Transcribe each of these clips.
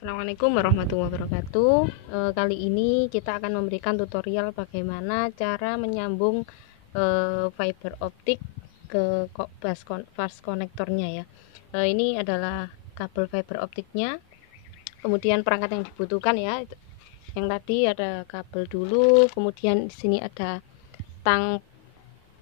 Assalamualaikum warahmatullahi wabarakatuh. Kali ini kita akan memberikan tutorial bagaimana cara menyambung fiber optik ke fast konektornya ya. Ini adalah kabel fiber optiknya. Kemudian perangkat yang dibutuhkan ya. Yang tadi ada kabel dulu, kemudian di sini ada tang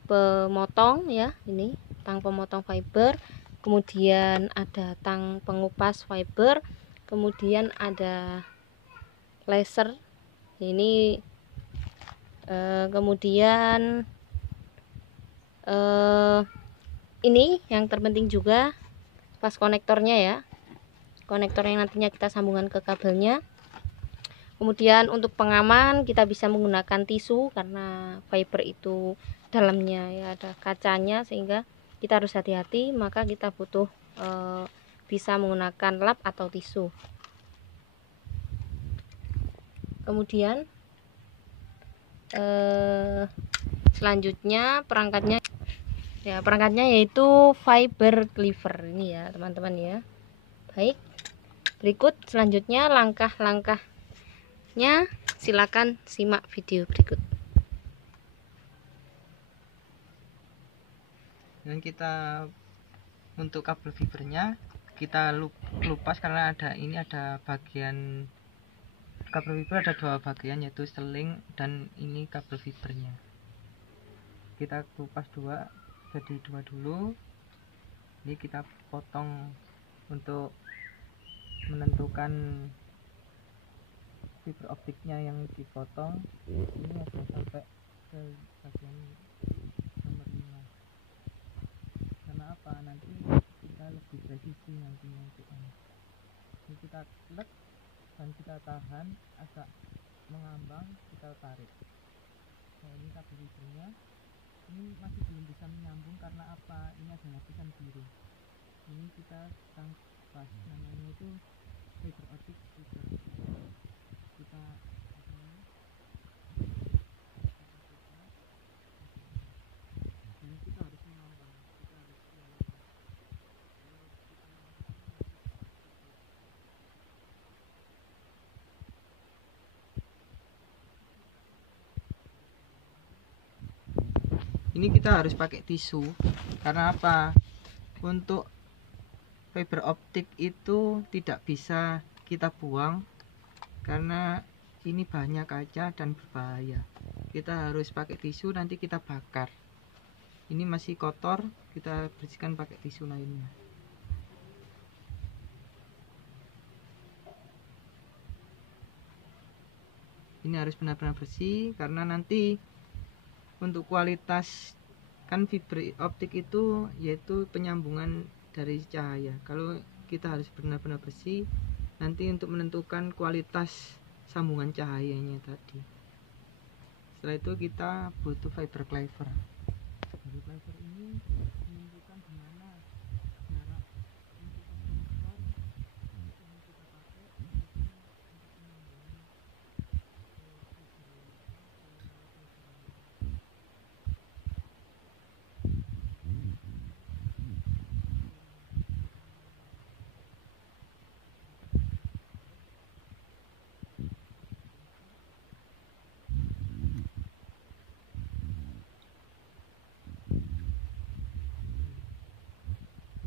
pemotong ya, ini tang pemotong fiber. Kemudian ada tang pengupas fiber. Kemudian ada laser ini, kemudian ini yang terpenting juga pas konektornya ya, konektor yang nantinya kita sambungkan ke kabelnya. Kemudian untuk pengaman kita bisa menggunakan tisu karena fiber itu dalamnya ya ada kacanya, sehingga kita harus hati-hati, maka kita butuh bisa menggunakan lap atau tisu. Kemudian selanjutnya perangkatnya yaitu fiber cleaver ini ya teman-teman ya. Baik, berikut selanjutnya langkah-langkahnya, silakan simak video berikut. Dan kita untuk kabel fibernya kita lupas karena ada bagian kabel fiber, ada dua bagian yaitu seling dan ini kabel fibernya. Kita kupas jadi dua dulu. Ini kita potong untuk menentukan fiber optiknya yang dipotong. Ini ada sampai ke bagian nomor 5. Karena apa? Nanti kita lebih presisi nantinya untuk ini. Ini kita klik dan kita tahan, agak mengambang, kita tarik. Nah, ini kabel fibernya ini masih belum bisa menyambung karena apa? Ini ada lapisan biru. Ini kita pas namanya itu fiber optik fiber. Kita ini kita harus mengambang, kita harus ini kita harus pakai tisu. Karena apa? Untuk fiber optik itu tidak bisa kita buang karena ini bahannya kaca dan berbahaya. Kita harus pakai tisu, nanti kita bakar. Ini masih kotor, kita bersihkan pakai tisu lainnya. Ini harus benar-benar bersih karena nanti untuk kualitas kan fiber optik itu yaitu penyambungan dari cahaya. Kalau kita harus benar-benar bersih nanti untuk menentukan kualitas sambungan cahayanya tadi. Setelah itu kita butuh fiber cleaver. Fiber cleaver ini menunjukkan dimana jarak untuk konektor yang kita pakai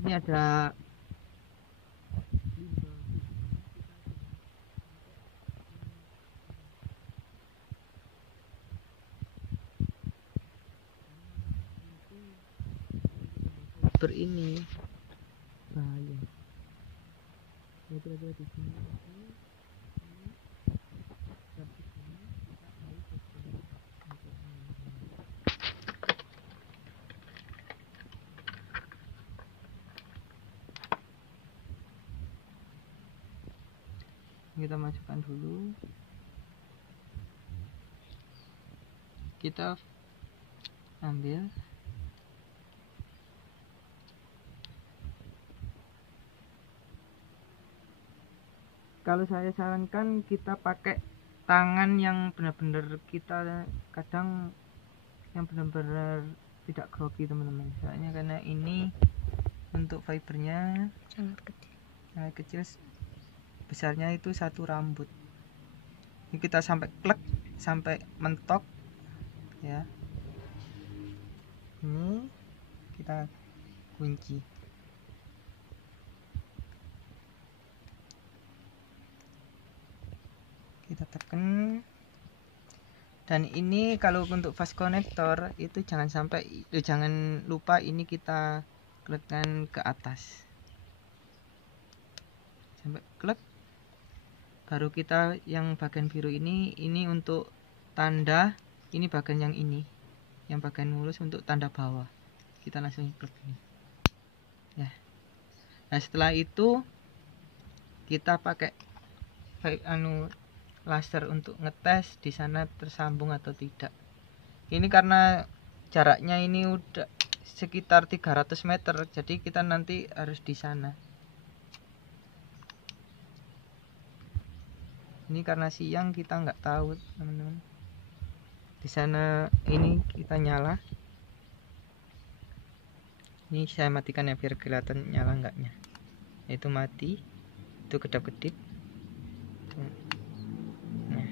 ini ada fiber ini bahaya. Itu ada di sini. Kita masukkan dulu, kita ambil, kalau saya sarankan kita pakai tangan yang benar-benar, kita kadang yang benar-benar tidak grogi teman-teman, soalnya karena ini untuk fibernya sangat kecil besarnya itu satu rambut. Ini kita sampai klek, sampai mentok ya. Ini kita kunci. Kita tekan. Dan ini kalau untuk fast connector itu jangan lupa ini kita klikkan ke atas sampai klik. Baru kita yang bagian biru ini untuk tanda, ini bagian yang ini, yang bagian mulus untuk tanda bawah. Kita langsung klik ini ya. Nah setelah itu kita pakai laser untuk ngetes di sana tersambung atau tidak. Ini karena jaraknya ini udah sekitar 300 meter, jadi kita nanti harus di sana. Ini karena siang kita nggak tahu teman-teman. Di sana ini kita nyala. Ini saya matikan ya biar kelihatan nyala enggaknya. Itu mati, itu kedap-kedip. Nah,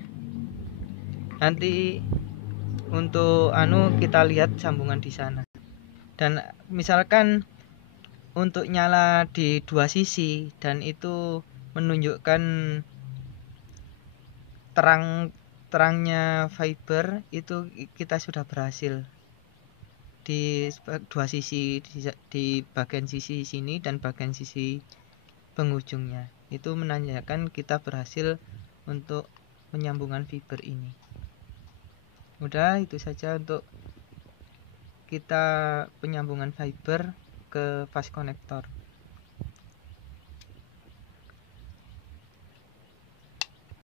nanti untuk kita lihat sambungan di sana. Dan misalkan untuk nyala di dua sisi dan itu menunjukkan terangnya fiber, itu kita sudah berhasil di dua sisi, di bagian sisi sini dan bagian sisi penghujungnya. Itu menandakan kita berhasil untuk penyambungan fiber ini. Udah, itu saja untuk kita penyambungan fiber ke fast connector.